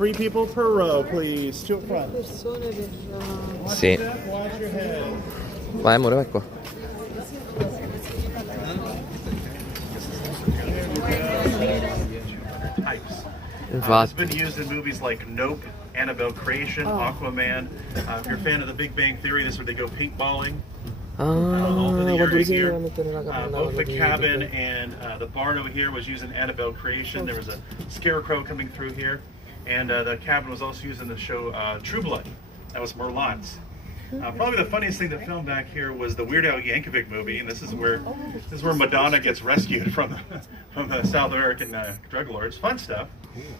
3 people per row, please. 2 up front. Persone per... Sì. Watch your head. Vai amore, vai qua. Types. It's Infatti. been used in movies like Nope, Annabelle Creation, Aquaman. If you're a fan of The Big Bang Theory, this is where they go paintballing. All through the quando area si here. mettere la capanna, Both the così, cabin tutto. and the barn over here was used in Annabelle Creation. There was a scarecrow coming through here. And the cabin was also used in the show True Blood. That was Merlot's. Probably the funniest thing that filmed back here was the Weird Al Yankovic movie, and this is where Madonna gets rescued from the South American drug lords. Fun stuff.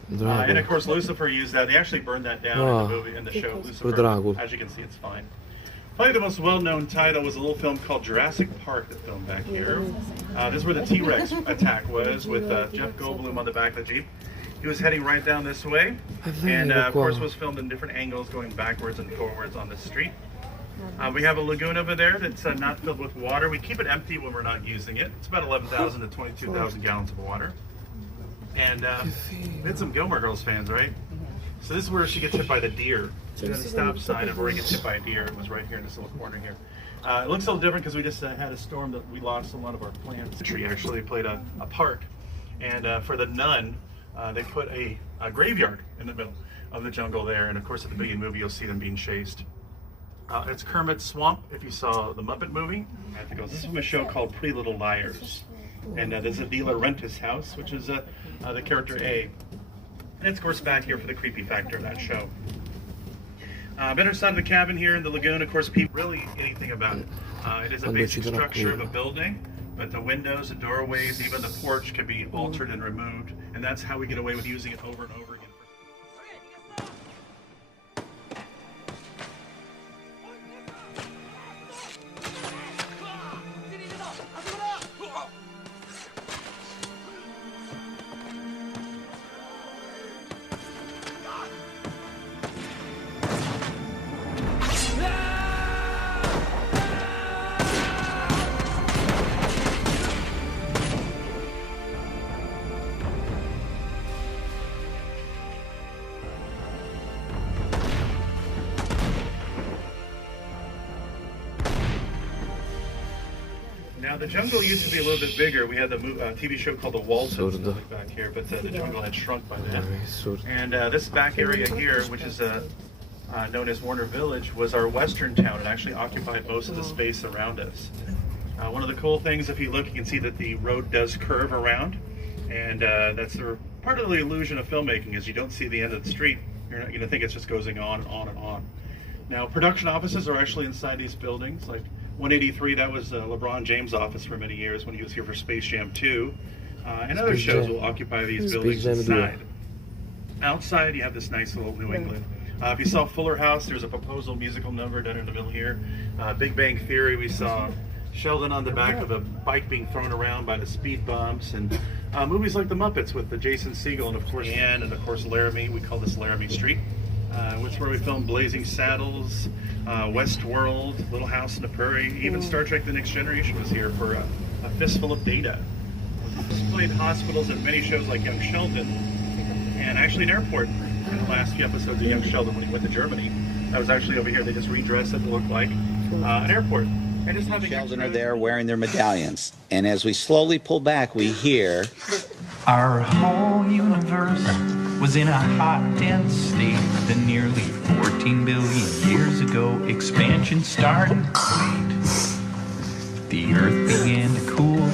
And of course, Lucifer used that. They actually burned that down in the movie, in the show Lucifer. As you can see, it's fine. Probably the most well-known title was a little film called Jurassic Park that filmed back here. This is where the T-Rex attack was, with Jeff Goldblum on the back of the Jeep. He was heading right down this way, and of course was filmed in different angles, going backwards and forwards on this street. We have a lagoon over there that's not filled with water. We keep it empty when we're not using it. It's about 11,000 to 22,000 gallons of water. And we had some Gilmore Girls fans, right? So this is where she gets hit by the deer. She had a stop sign of where he gets hit by a deer. It was right here in this little corner here. It looks a little different because we just had a storm that we lost a lot of our plants. The tree actually played a part. And for the Nun, they put a graveyard in the middle of the jungle there. And of course, at the beginning of the movie, you'll see them being chased. It's Kermit's Swamp, if you saw the Muppet movie. This is from a show called Pretty Little Liars. And there's a dealer rent his house, which is the character A. And it's, of course, back here for the creepy factor of that show. Better side of the cabin here in the lagoon, of course, people really anything about it. It is a basic structure of a building, but the windows and doorways, even the porch, can be altered and removed. And that's how we get away with using it over and over again. Now the jungle used to be a little bit bigger. We had the TV show called The Waltons back here, but the jungle had shrunk by then. And this back area here, which is known as Warner Village, was our western town. It actually occupied most of the space around us. One of the cool things, if you look, you can see that the road does curve around, and that's part of the illusion of filmmaking is you don't see the end of the street. You're not going to think it just goes on and on and on. Now, production offices are actually inside these buildings. Like 183, that was LeBron James' office for many years when he was here for Space Jam 2. And other shows will occupy these buildings inside. Outside, you have this nice little New England. If you saw Fuller House, there's a proposal musical number down in the middle here. Big Bang Theory, we saw Sheldon on the back of a bike being thrown around by the speed bumps. And movies like The Muppets with the Jason Segel and, of course, Ann, and, of course, Laramie. We call this Laramie Street. Which is where we filmed Blazing Saddles, Westworld, Little House on the Prairie, even Star Trek The Next Generation was here for a fistful of data. We played hospitals in many shows like Young Sheldon, and actually an airport in the last few episodes of Young Sheldon when he went to Germany. That was actually over here. They just redressed it to look like an airport. And just having Sheldon are there wearing their medallions, and as we slowly pull back, we hear... Our whole universe was in a hot, dense state. Then nearly 14 billion years ago, expansion started. Wait. The earth began to cool.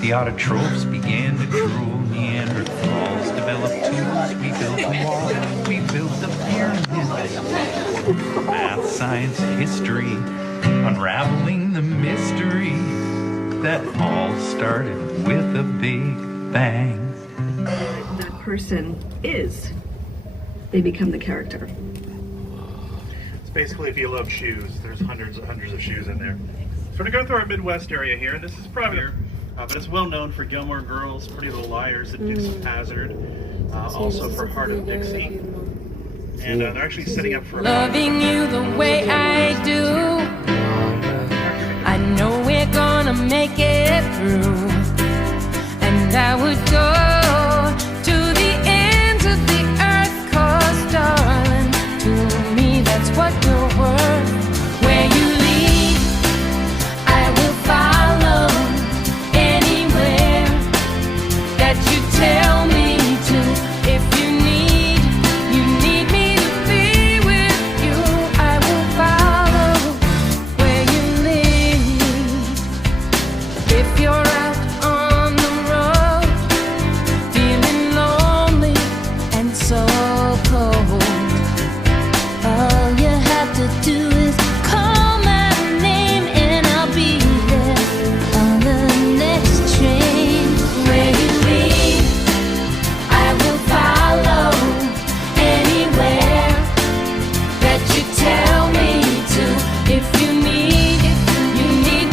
The autotrophs began to drool. Neanderthals developed tools. We built the wall. We built the pyramids. Math, science, history. Unraveling the mystery that all started with a big bang. That person is, they become the character. It's basically if you love shoes, there's hundreds of shoes in there. So we're going to go through our Midwest area here, and this is probably there, but it's well known for Gilmore Girls, Pretty Little Liars, and Dukes of Hazzard, also for Heart of Dixie. And they're actually setting up for a loving you the way I do. I know we're gonna make it through, and I would go to the ends of the earth, 'cause what you're worth. Where you lead, I will follow. Anywhere that you tell me to. If you need me to be with you, I will follow where you lead. If you're out on the road, feeling lonely and so cold, all you have to do is call my name and I'll be there on the next train. Where you lead, I will follow. Anywhere that you tell me to. If you need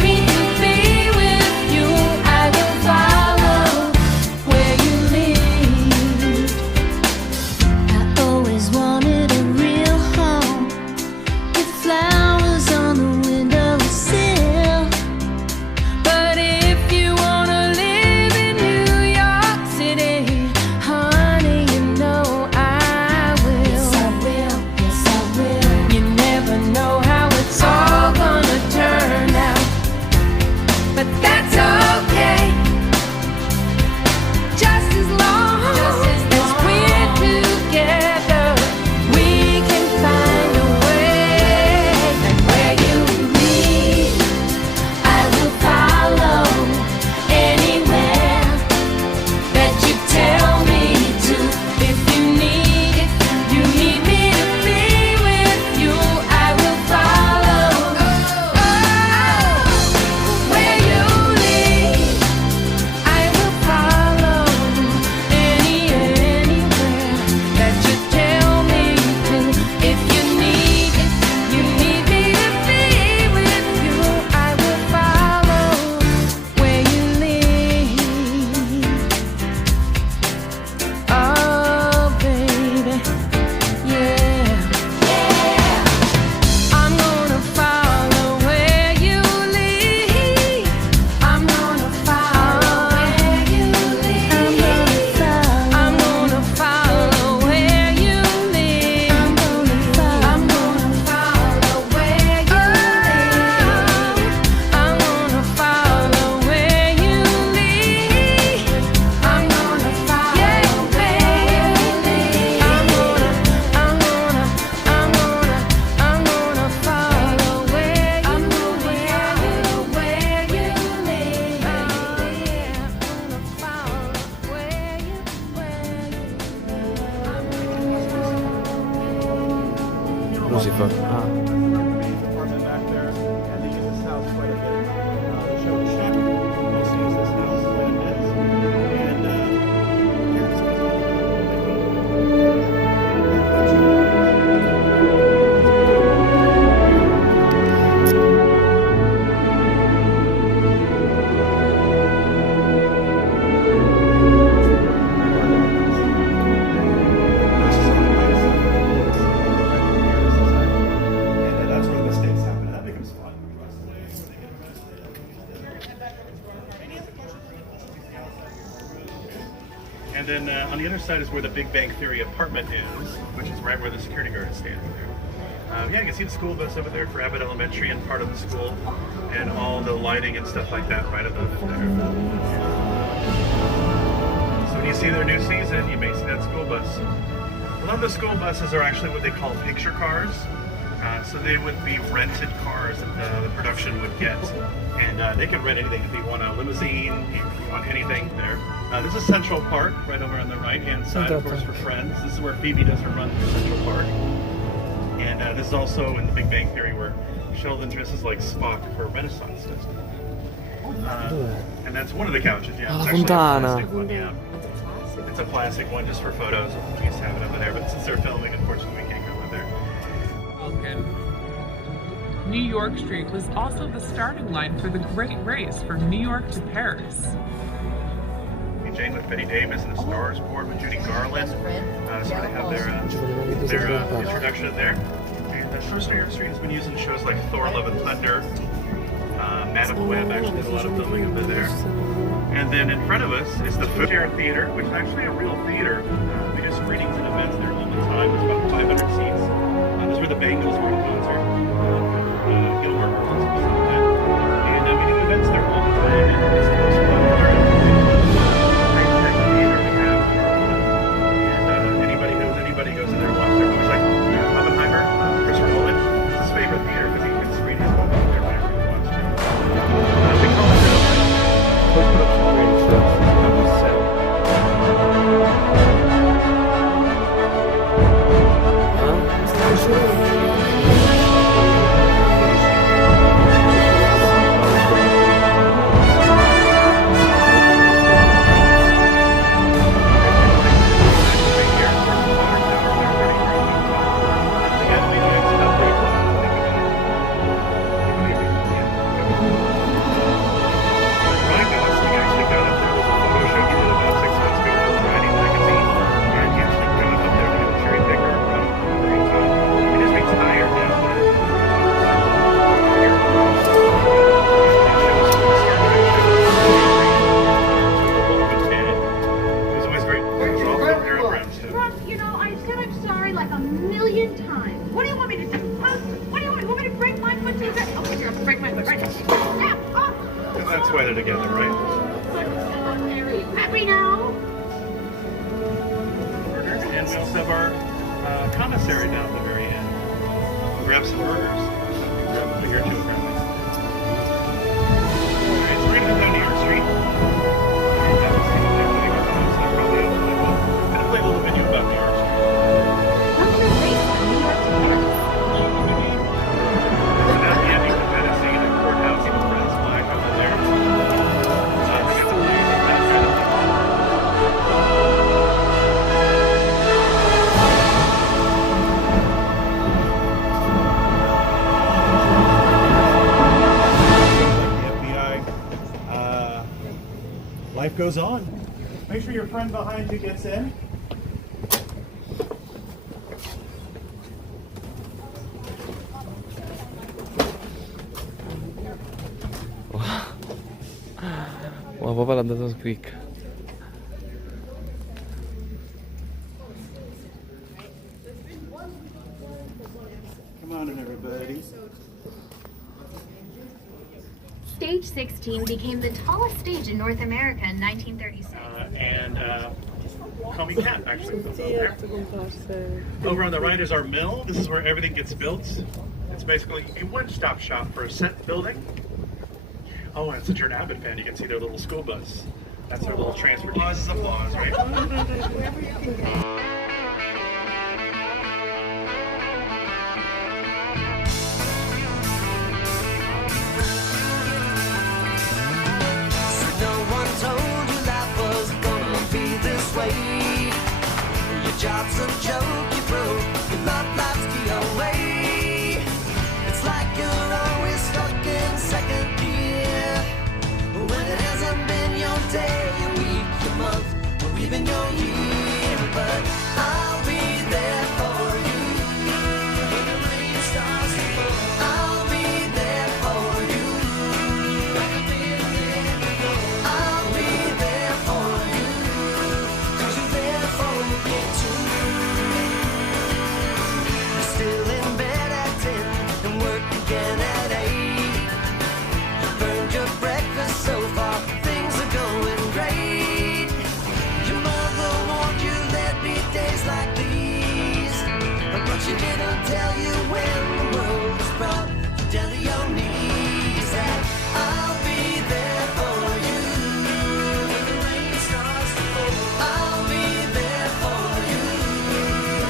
me to be with you, I will follow where you lead. I always wanted a real home with flowers on the windowsill. But if you wanna live in New York City, honey, you know I will. Yes, I will. Yes, I will. You never know how it's all gonna turn out, but that's okay. Just as long as we're together, we can find a way. And where you lead, I will follow. Anywhere that you tell me to. If you need me to be with you, I will follow. Where you lead, I will follow. Anywhere that you tell me to. If you need me to be with you, I will follow where you lead. Oh, baby, yeah. I'm gonna follow where you lead. I'm gonna follow where you lead. I'm gonna follow where you lead. I'm gonna follow where you lead. I'm gonna follow where you lead. I'm gonna follow where you lead. I'm gonna follow where you lead. I'm gonna follow where you lead. Lucifer. Ah. Apartment back there, and they use this house quite a bit. The show is Shack. Mostly use this house quite a bit. And here's and that's where the mistakes happen. And that becomes fun. And then on the other side is where the Big Bang Theory apartment is, which is right where the security guard is standing there. Yeah, you can see the school bus over there for Abbott Elementary and part of the school, and all the lighting and stuff like that right above it there. So when you see their new season, you may see that school bus. A lot of the school buses are actually what they call picture cars. So they would be rented cars that the production would get. And they can rent anything. If you want a limousine, if you want anything there. This is Central Park, right over on the right-hand side, of course, for Friends. This is where Phoebe does her run through Central Park. And this is also in the Big Bang Theory where Sheldon dresses like Spock for Renaissance does. And that's one of the couches, yeah. It's actually a plastic one, yeah. It's a plastic one just for photos. We used to have it over there, but since they're filming, unfortunately, we can't go in there. New York Street was also the starting line for the Great Race from New York to Paris. Jane with Betty Davis and the Star is Born with Judy Garland. So they have their introduction there. And New York Street has been used in shows like Thor: Love and Thunder. Man of the Web actually did a lot of filming over there. And then in front of us is the Food Theater, which is actually a real theater. We do screenings and events there all the time. It's about 500 seats. This is where the Bengals were in concert for Gilmore Girls or something like that. And we do events there all the time, and it's the most fun part of great theater we have. And anybody goes in there and watches their movies, like Oppenheimer, Christopher Nolan. It's his favorite theater because he can screen his movies there whenever he wants to. We call it post-production radio shows. That's why they're together, right? Happy now? Burgers, and we also have our commissary down at the very end. We'll grab some burgers. We'll grab over here too, apparently. Alright, so we're going to go down New York Street. I'm going to play a little video about New York Street. What's the race on New York to Paris? And at the end, you can kind of see the courthouse and the Friends flag over there. Life goes on. Make sure your friend behind you gets in. Wow, papà l'ha dato quick. Come on in, everybody. Stage 16 became the tallest stage in North America in 1936. Call me Cat, actually. Over on the right is our mill. This is where everything gets built. It's basically a one-stop shop for a set building. Oh, and since you're an Abbott fan, you can see their little school bus. That's their little transportation. Applause is applause, right? Job's a joke, you broke, your love life's the away. It's like you're always stuck in second gear. When it hasn't been your day, your week, your month, or even your year. But I'll be there for you. When the rain starts to fall, I'll be there for you. Like I've been there before. I'll be there for you. 'Cause you're there for me too. Still in bed at 10 and work again at 8. You burned your breakfast so far, things are going great. Your mother warned you there'd be days like these, but she didn't tell you when the world was brought you down to your knees. And I'll be there for you when the rain starts to fall. I'll be there for you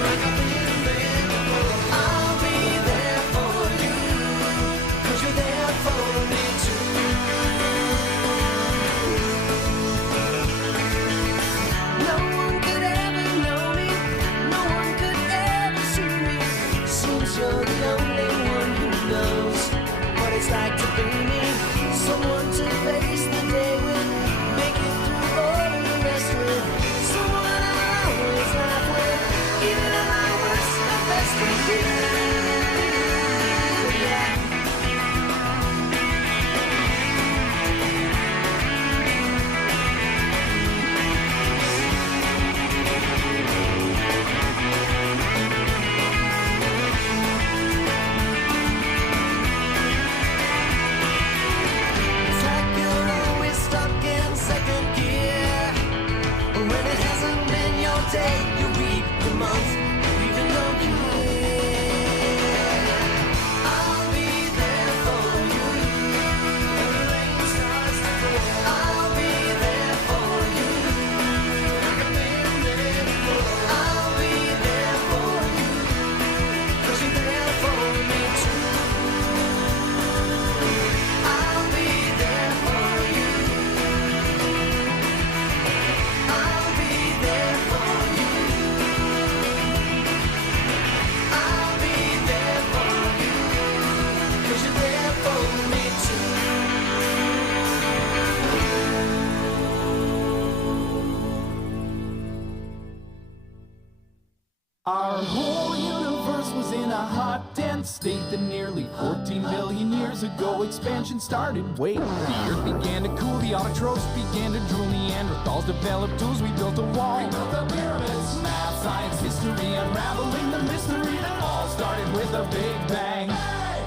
like I've been there before. I'll be there for you 'cause you're there for me too. No one could ever know me, no one could ever see me. Seems you're the only one who knows what it's like to be me. Someone to face the day with, make it through all the rest with. Someone I always laugh with, even at my worst, my best with you. Yeah. giant state that nearly 14 billion years ago expansion started. Wait, the earth began to cool, the autotrophs began to drool, Neanderthals developed tools, we built a wall. We built the pyramids, math, science, history, unraveling the mystery that all started with a big bang.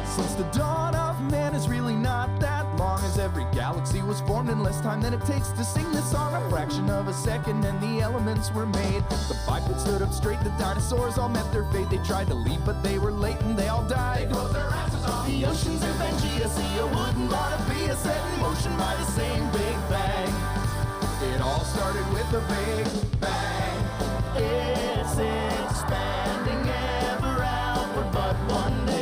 Since the dawn of man is really not that long, as every galaxy was formed in less time than it takes to sing this song. A fraction of a second and the elements were made. The bipeds stood up straight, the dinosaurs all met their fate. They tried to leave but they were late and they all died. They closed their asses off the oceans and Pangea, see a wouldn't wanna be a set in motion by the same Big Bang. It all started with a Big Bang. It's expanding ever outward, but one day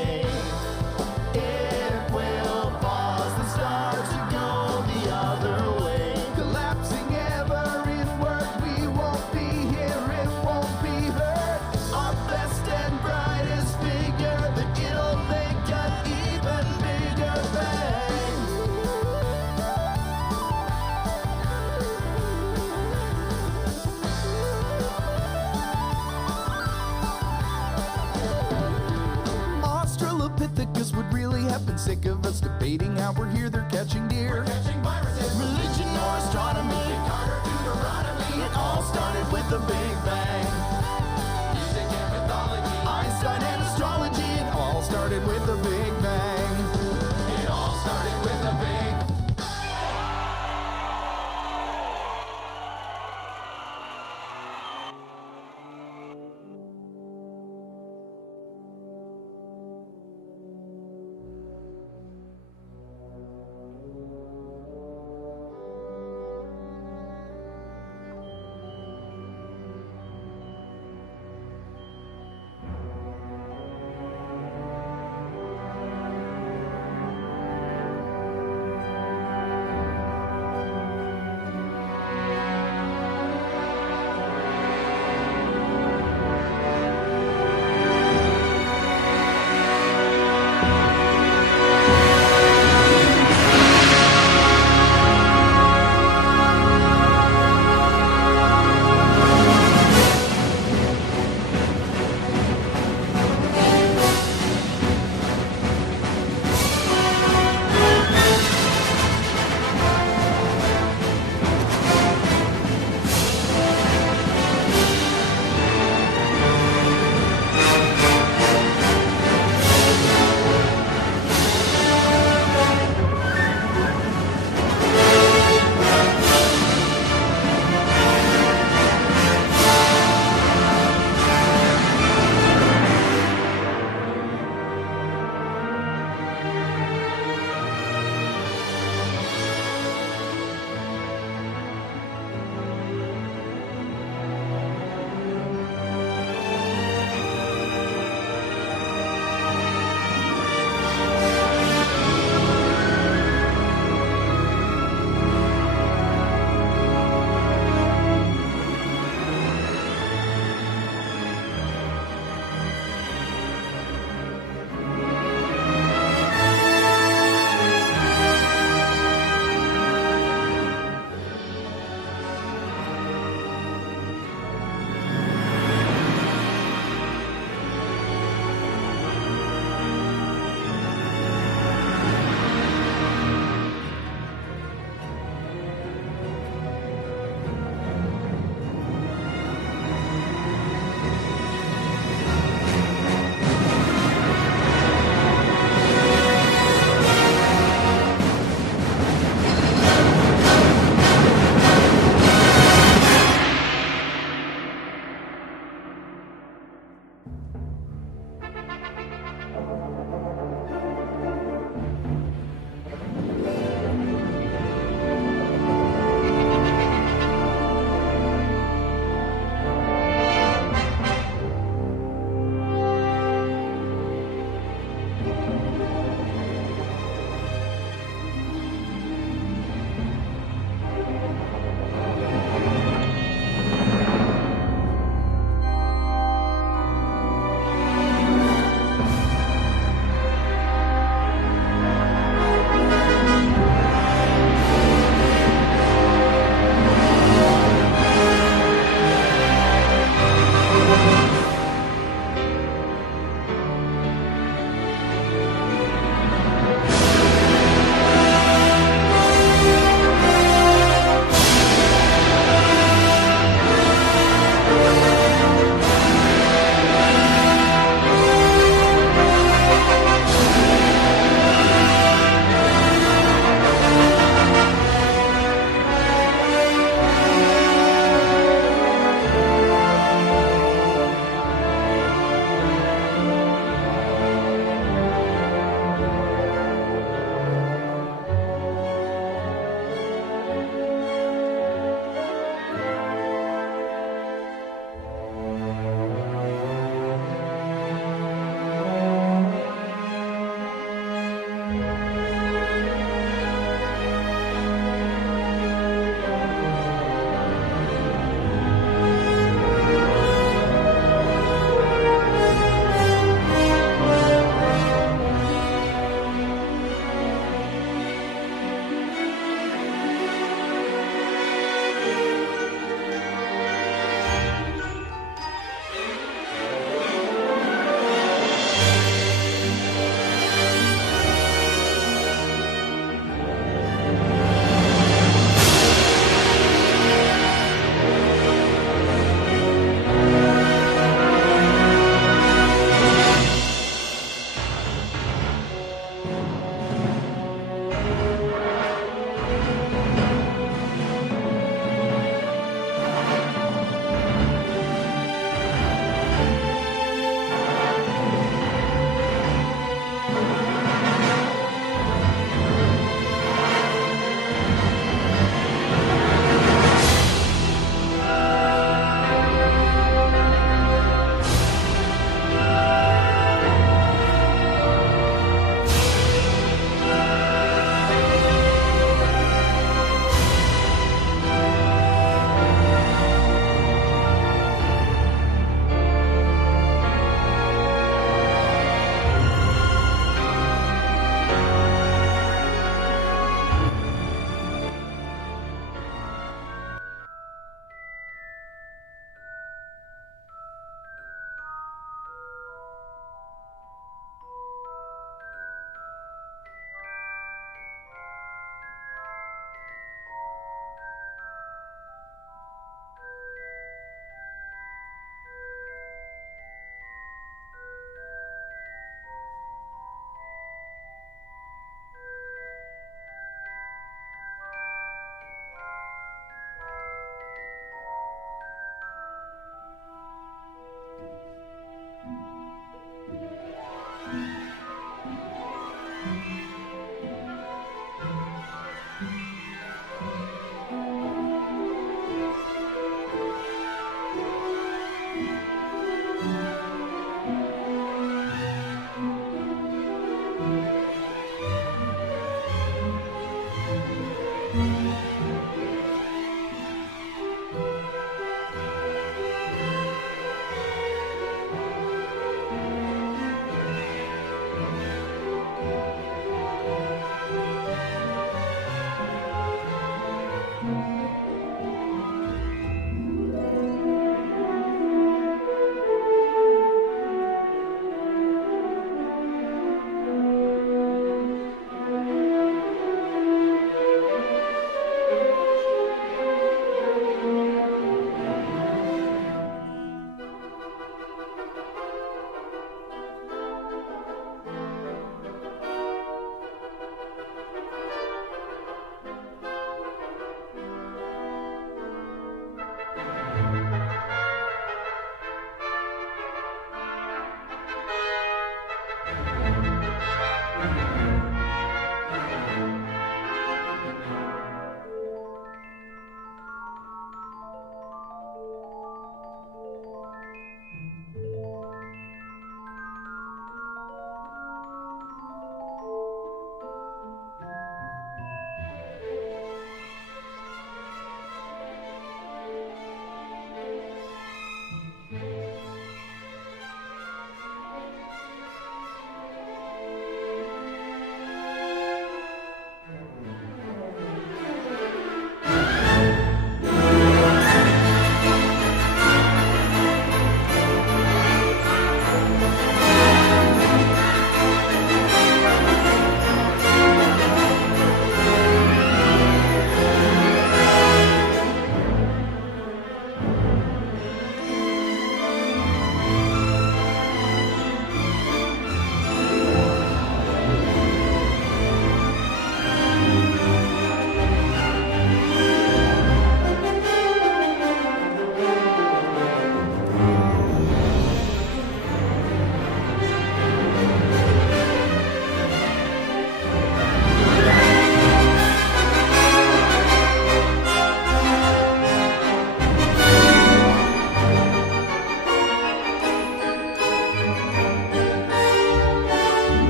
would really have been sick of us debating how we're here, they're catching deer. We're catching viruses. Religion or astronomy, it all started with the Big Bang. Music and mythology, Einstein and astrology, it all started with the Big Bang. It all started with the Big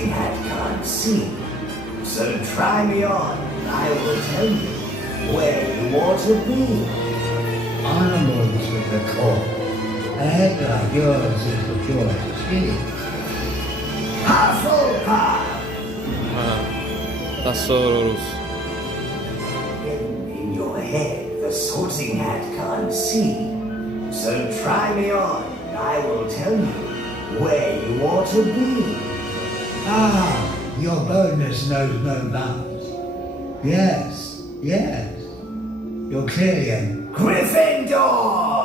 sorting hat can't see. So try me on, and I will tell you where you ought to be. Animals with the core, a head like yours is the joy to see. Hufflepuff! Da solo russo. In your head, the sorting hat can't see. So try me on, and I will tell you where you ought to be. Ah, your boldness knows no bounds. Yes, yes. You're clearly a Gryffindor!